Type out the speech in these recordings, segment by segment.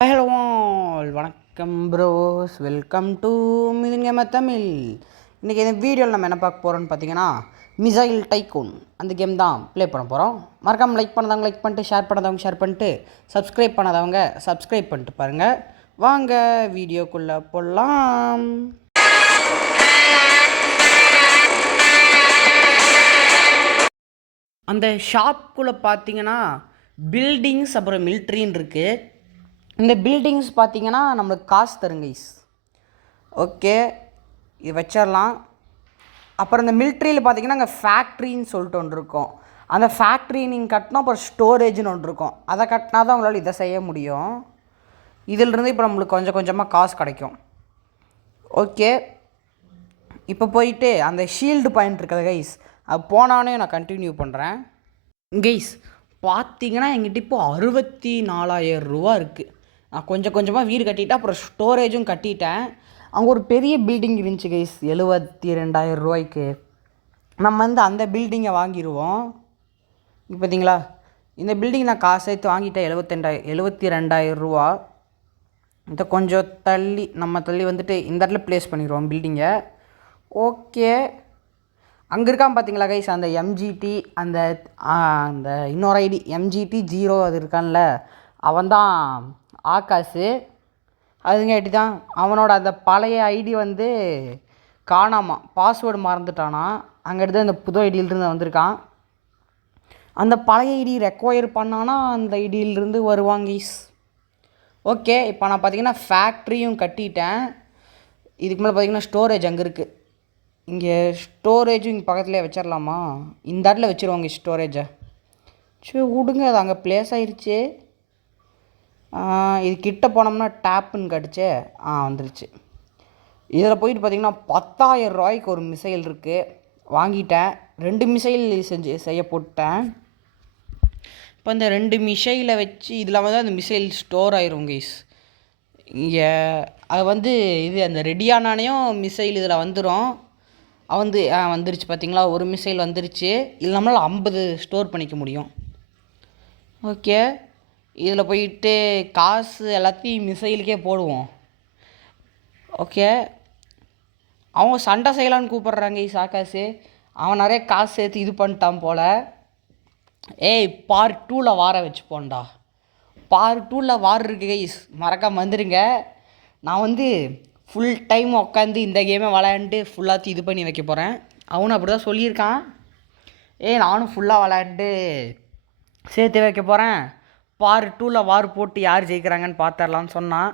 Hello all வணக்கம் pros, welcome to மிதுங்கம Tamil. இன்றைக்கி இந்த வீடியோவில் நம்ம என்ன பார்க்க போகிறோம்னு பார்த்தீங்கன்னா மிசைல் டைக்கூன் அந்த கேம் தான் ப்ளே பண்ண போகிறோம். மறக்காமல் லைக் பண்ணதவங்க லைக் பண்ணிட்டு, ஷேர் பண்ணதவங்க ஷேர் பண்ணிட்டு, சப்ஸ்கிரைப் பண்ணதவங்க சப்ஸ்கிரைப் பண்ணிட்டு பாருங்கள். வாங்க வீடியோக்குள்ளே போடலாம். அந்த ஷாப்புக்குள்ளே பார்த்தீங்கன்னா பில்டிங்ஸ் அப்புறம் மிலிட்ரின்னு இருக்குது. இந்த பில்டிங்ஸ் பார்த்தீங்கன்னா நம்மளுக்கு காசு தருங்க கைஸ். ஓகே, இது வச்சிடலாம். அப்புறம் இந்த மிலிட்ரியில் பார்த்தீங்கன்னா அங்கே ஃபேக்ட்ரின்னு சொல்லிட்டு ஒன்று இருக்கும். அந்த ஃபேக்ட்ரி நீங்கள் கட்டினா அப்புறம் ஸ்டோரேஜ்னு ஒன்று இருக்கும். அதை கட்டினா தான் உங்களால் இதை செய்ய முடியும். இதிலிருந்து இப்போ நம்மளுக்கு கொஞ்சம் கொஞ்சமாக காசு கிடைக்கும். ஓகே, இப்போ போயிட்டு அந்த ஷீல்டு பாயிண்ட் இருக்குது கைஸ், அது போனானே நான் கண்டினியூ பண்ணுறேன். கைஸ் பார்த்தீங்கன்னா எங்கிட்ட இப்போ 64,000 ரூபா இருக்குது. நான் கொஞ்சம் கொஞ்சமாக வீடு கட்டிட்டேன், அப்புறம் ஸ்டோரேஜும் கட்டிட்டேன். அங்கே ஒரு பெரிய பில்டிங் இருந்துச்சு கைஸ், 72,000 ரூபாய்க்கு. நம்ம வந்து அந்த பில்டிங்கை வாங்கிடுவோம். இப்போ பார்த்தீங்களா, இந்த பில்டிங் நான் காசு சேர்த்து வாங்கிட்டேன். 72,000 ரூபா. இதை கொஞ்சம் தள்ளி வந்துட்டு இந்த இடத்துல ப்ளேஸ் பண்ணிடுவோம் பில்டிங்கை. ஓகே, அங்கே இருக்கான் பார்த்தீங்களா கைஸ், அந்த எம்ஜிடி, அந்த அந்த இன்னொரு ஐடி எம்ஜிடி 0 அது இருக்கான்ல, அவன் தான் ஆகாஷு. அதுங்காட்டி தான் அவனோட அந்த பழைய ஐடி வந்து காணாமா, பாஸ்வேர்டு மறந்துட்டானா. அங்கிட்டு அந்த புது ஐடியிலிருந்து வந்திருக்கான். அந்த பழைய ஐடி ரெக்வயர் பண்ணானா அந்த ஐடியிலிருந்து வருவாங்க கைஸ். ஓகே, இப்போ நான் பார்த்தீங்கன்னா ஃபேக்ட்ரியும் கட்டிட்டேன். இதுக்கு மேலே பார்த்தீங்கன்னா ஸ்டோரேஜ் அங்கே இருக்குது. இங்கே ஸ்டோரேஜும் இங்கே பக்கத்துலேயே வச்சிடலாமா? இந்த இடத்துல வச்சுருவாங்க ஸ்டோரேஜை. சரி விடுங்க, அது அங்கே ப்ளேஸ் ஆயிடுச்சு. இது கிட்ட போனோம்னா டேப்புன்னு கடிச்சே வந்துருச்சு. இதில் போயிட்டு பார்த்திங்கன்னா 10,000 ரூபாய்க்கு ஒரு மிசைல் இருக்குது, வாங்கிட்டேன். 2 மிசைல் செய்ய போட்டேன். இப்போ இந்த 2 மிசைலை வச்சு இதில் வந்து அந்த மிசைல் ஸ்டோர் ஆயிரும் கைஸ். இங்கே அது வந்து இது அந்த ரெடியானானையும் மிசைல் இதில் வந்துடும். வந்துருச்சு பார்த்தீங்களா, ஒரு மிசைல் வந்துருச்சு. இது நம்மளால் 50 ஸ்டோர் பண்ணிக்க முடியும். ஓகே, இதில் போயிட்டு காசு எல்லாத்தையும் மிசைலுக்கே போடுவோம். ஓகே, அவங்க சண்டை செய்யலான்னு கூப்பிட்றாங்க ஆகாஷு. அவன் நிறைய காசு சேர்த்து இது பண்ணிட்டான் போல். பார்ட் 2ல் வார வச்சு போண்டா. பார்ட் 2ல் வார் இருக்கு கைஸ், மறக்காம வந்துடுங்க. நான் வந்து ஃபுல் டைம் உட்காந்து இந்த கேமை விளையாண்டு ஃபுல்லாக இது பண்ணி வைக்க போகிறேன். அவனும் அப்படி தான் சொல்லியிருக்கான். நானும் ஃபுல்லாக விளையாண்டு சேர்த்து வைக்க போகிறேன். பார்ட் 2ல் வார் போட்டு யார் ஜெயிக்கிறாங்கன்னு பார்த்துடலான்னு சொன்னான்.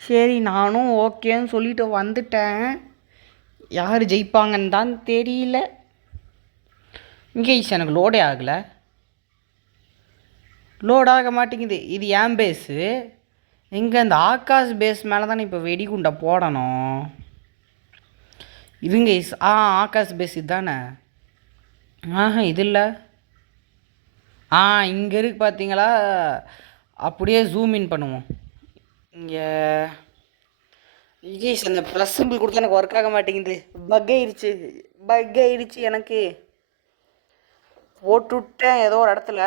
சரி, நானும் ஓகேன்னு சொல்லிட்டு வந்துட்டேன். யார் ஜெயிப்பாங்கன்னு தான் தெரியல. இங்கே எனக்கு லோடே ஆகலை, லோட் ஆக மாட்டேங்குது. இது ஏன் பேஸு? எங்கே அந்த ஆகாஷ் பேஸ் மேலே தானே இப்போ வெடிகுண்டை போடணும். இதுங்க ஆகாஷ் பேஸ் இதுதானே? இது இல்லை. இங்கே இருக்குது பார்த்தீங்களா? அப்படியே ஜூம் இன் பண்ணுவோம். இங்கே அந்த ப்ளஸ் சிம்பிள் கொடுத்தா எனக்கு ஒர்க் ஆக மாட்டேங்குது. பக் ஆயிடுச்சு எனக்கு. போட்டு விட்டேன் ஏதோ ஒரு இடத்துல,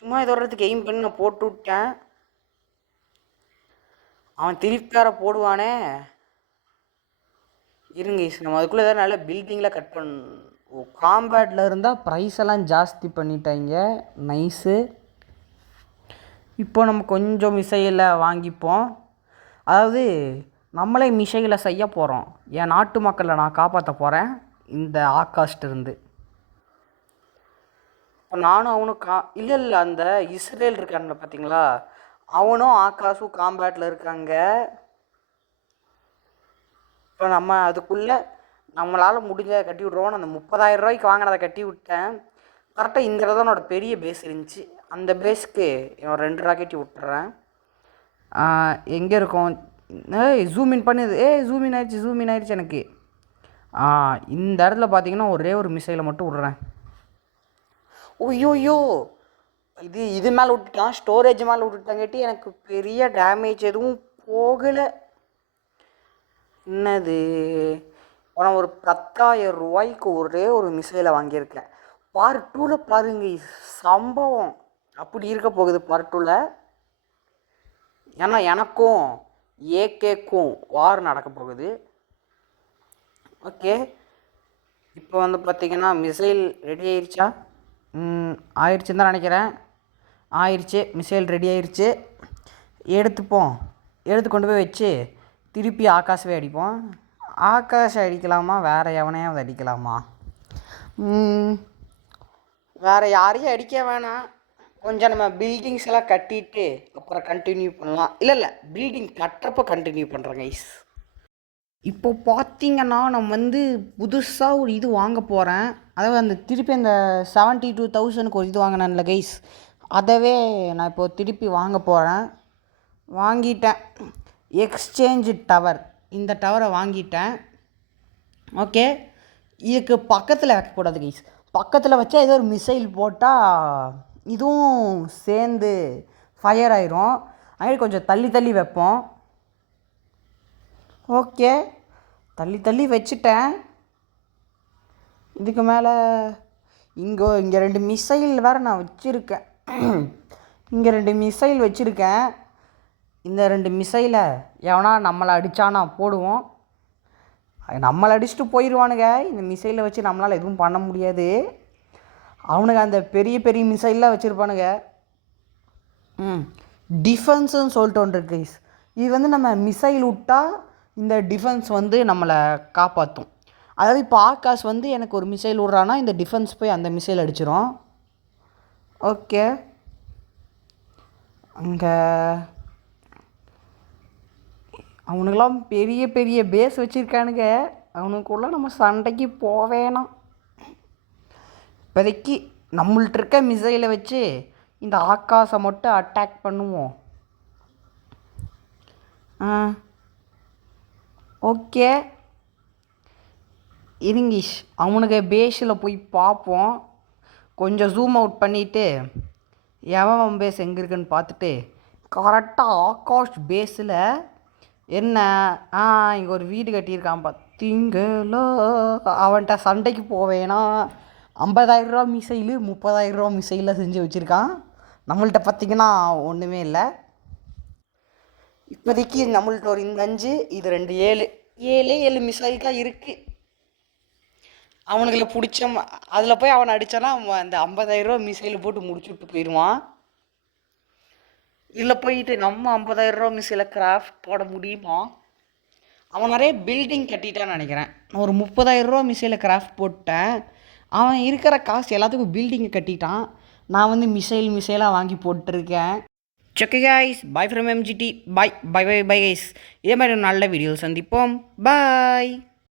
சும்மா ஏதோ ஒரு இடத்துக்கு எய்ம் பண்ணி நான் போட்டு விட்டேன். அவன் திருப்பிக்கார போடுவானே. இருங்க நம்ம அதுக்குள்ளே ஏதாவது நல்ல பில்டிங்கில் கட் காம்பேட்டில் இருந்தால் ப்ரைஸ் எல்லாம் ஜாஸ்தி பண்ணிட்டாங்க. நைஸு. இப்போ நம்ம கொஞ்சம் மிசைலை வாங்கிப்போம். அதாவது நம்மளே மிசைலை செய்ய போகிறோம். என் நாட்டு மக்களை நான் காப்பாற்ற போகிறேன் இந்த ஆகாஷ்டிருந்து. இப்போ நானும் அவனும் இல்லை அந்த இஸ்ரேல் இருக்கானுங்க பார்த்தீங்களா, அவனும் ஆகாஷும் காம்பேட்டில் இருக்காங்க. இப்போ நம்ம அதுக்குள்ளே நம்மளால் முடிஞ்ச கட்டி விட்ருவோம். அந்த 30,000 ரூபாய்க்கு வாங்கினதை கட்டி விட்டேன். கரெக்டாக இந்த இடத்துல என்னோட பெரிய பேஸ் இருந்துச்சு. அந்த பேஸ்க்கு என்னோட 2 ராக்கெட்டி விட்டுறேன். எங்கே இருக்கும்? ஜூம் இன் பண்ணுது. ஜூம் இன் ஆயிடுச்சு எனக்கு. இந்த இடத்துல பார்த்தீங்கன்னா ஒரே ஒரு மிசைலை மட்டும் விட்றேன். ஓய்யோயோ, இது மேலே விட்டுட்டான், ஸ்டோரேஜ் மேலே விட்டுட்டாங்கட்டி எனக்கு பெரிய டேமேஜ் எதுவும் போகலை. என்னது, நான் ஒரு 10,000 ரூபாய்க்கு ஒரே ஒரு மிசைலை வாங்கியிருக்கேன். பார்ட் 2ல் பாருங்க சம்பவம் அப்படி இருக்க போகுது. பார்ட் 2ல் ஏன்னா எனக்கும் ஏகேக்கும் வார் நடக்க போகுது. ஓகே, இப்போ வந்து பார்த்திங்கன்னா மிசைல் ரெடி ஆயிடுச்சா? ஆயிடுச்சுன்னு தான் நினைக்கிறேன். ஆயிடுச்சு, மிசைல் ரெடி ஆயிடுச்சு. எடுத்துப்போம், எடுத்து கொண்டு போய் வச்சு திருப்பி ஆகாஷவே அடிப்போம். ஆகாஷ் அடிக்கலாமா, வேறு எவனையாவது அடிக்கலாமா? வேறு யாரையும் அடிக்க வேணாம். கொஞ்சம் நம்ம பில்டிங்ஸ் எல்லாம் கட்டிட்டு அப்புறம் கண்டினியூ பண்ணலாம். இல்லை பில்டிங் கட்டுறப்போ கண்டினியூ பண்ணுறேன் கைஸ். இப்போ பார்த்தீங்கன்னா நம்ம வந்து புதுசாக ஒரு இது வாங்க போகிறேன். அதாவது அந்த திருப்பி அந்த 72,000க்கு ஒரு இது வாங்கினேன்ல கைஸ், அதவே நான் இப்போது திருப்பி வாங்க போகிறேன். வாங்கிட்டேன். எக்ஸ்சேஞ்சு டவர், இந்த டவரை வாங்கிட்டேன். ஓகே, இதுக்கு பக்கத்தில் வைக்கக்கூடாது கைஸ். பக்கத்தில் வச்சா ஏதோ ஒரு மிசைல் போட்டால் இதுவும் சேர்ந்து ஃபயர் ஆயிரும். அதனால் கொஞ்சம் தள்ளி தள்ளி வைப்போம். ஓகே, தள்ளி தள்ளி வச்சுட்டேன். இதுக்கு மேலே இங்கே 2 மிசைல் வேறு நான் வச்சுருக்கேன். இங்கே 2 மிசைல் வச்சுருக்கேன். இந்த 2 மிசைலை எவனா நம்மளை அடித்தானா போடுவோம். நம்மளை அடிச்சுட்டு போயிடுவானுங்க. இந்த மிசைலை வச்சு நம்மளால் எதுவும் பண்ண முடியாது. அவனுங்க அந்த பெரிய பெரிய மிசைல்லாம் வச்சுருப்பானுங்க. டிஃபென்ஸுன்னு சொல்லிட்டு ஒன்று இருக்கு கைஸ். இது வந்து நம்ம மிசைல் விட்டால் இந்த டிஃபென்ஸ் வந்து நம்மளை காப்பாற்றும். அதாவது இப்போ ஆகாஷ் வந்து எனக்கு ஒரு மிசைல் விட்றான்னா இந்த டிஃபென்ஸ் போய் அந்த மிசைல் அடிச்சிடும். ஓகே, அங்கே அவனுக்கெல்லாம் பெரிய பெரிய பேஸ் வச்சுருக்கானுங்க. அவனுக்குள்ளே நம்ம சண்டைக்கு போவேணாம். இப்போதைக்கு நம்மள்ட்ட இருக்க மிசைலை வச்சு இந்த ஆகாஷை மட்டும் அட்டாக் பண்ணுவோம். ஓகே, இருங்கிஷ் அவனுக்கு பேஸில் போய் பார்ப்போம். கொஞ்சம் ஜூம் அவுட் பண்ணிவிட்டு எவன் பேஸ் எங்கே இருக்குன்னு பார்த்துட்டு கரெக்டாக ஆகாஷ் பேஸில் என்ன இங்கே ஒரு வீடு கட்டியிருக்கான் பார்த்தீங்களோ, அவன்கிட்ட சண்டைக்கு போவேனா. 50,000 ரூபா மிசைலு 30,000 ரூபா மிசைலில் செஞ்சு வச்சுருக்கான். நம்மள்கிட்ட பார்த்திங்கன்னா ஒன்றுமே இல்லை. இப்போதைக்கு நம்மள்ட்ட ஒரு இந்த 5, இது 2, 7 மிசைல் தான் இருக்குது. அவனுங்களை பிடிச்ச அதில் போய் அவனை அடித்தானா அவன் அந்த 50,000 ரூபா மிசைலை போட்டு முடிச்சு விட்டு போயிடுவான். இல்லை போயிட்டு நம்ம 50,000 ரூபா மிசைலை கிராஃப்ட் போட முடியுமா? அவன் நிறைய பில்டிங் கட்டிட்டான்னு நினைக்கிறேன். ஒரு 30,000 ரூபா மிசைலை கிராஃப்ட் போட்டேன். அவன் இருக்கிற காசு எல்லாத்துக்கும் பில்டிங்கை கட்டிட்டான். நான் வந்து மிசைலாக வாங்கி போட்டிருக்கேன். Check guys, bye from MGT. Bye bye bye bye guys. இதே மாதிரி ஒரு நல்ல வீடியோ சந்திப்போம். பாய்.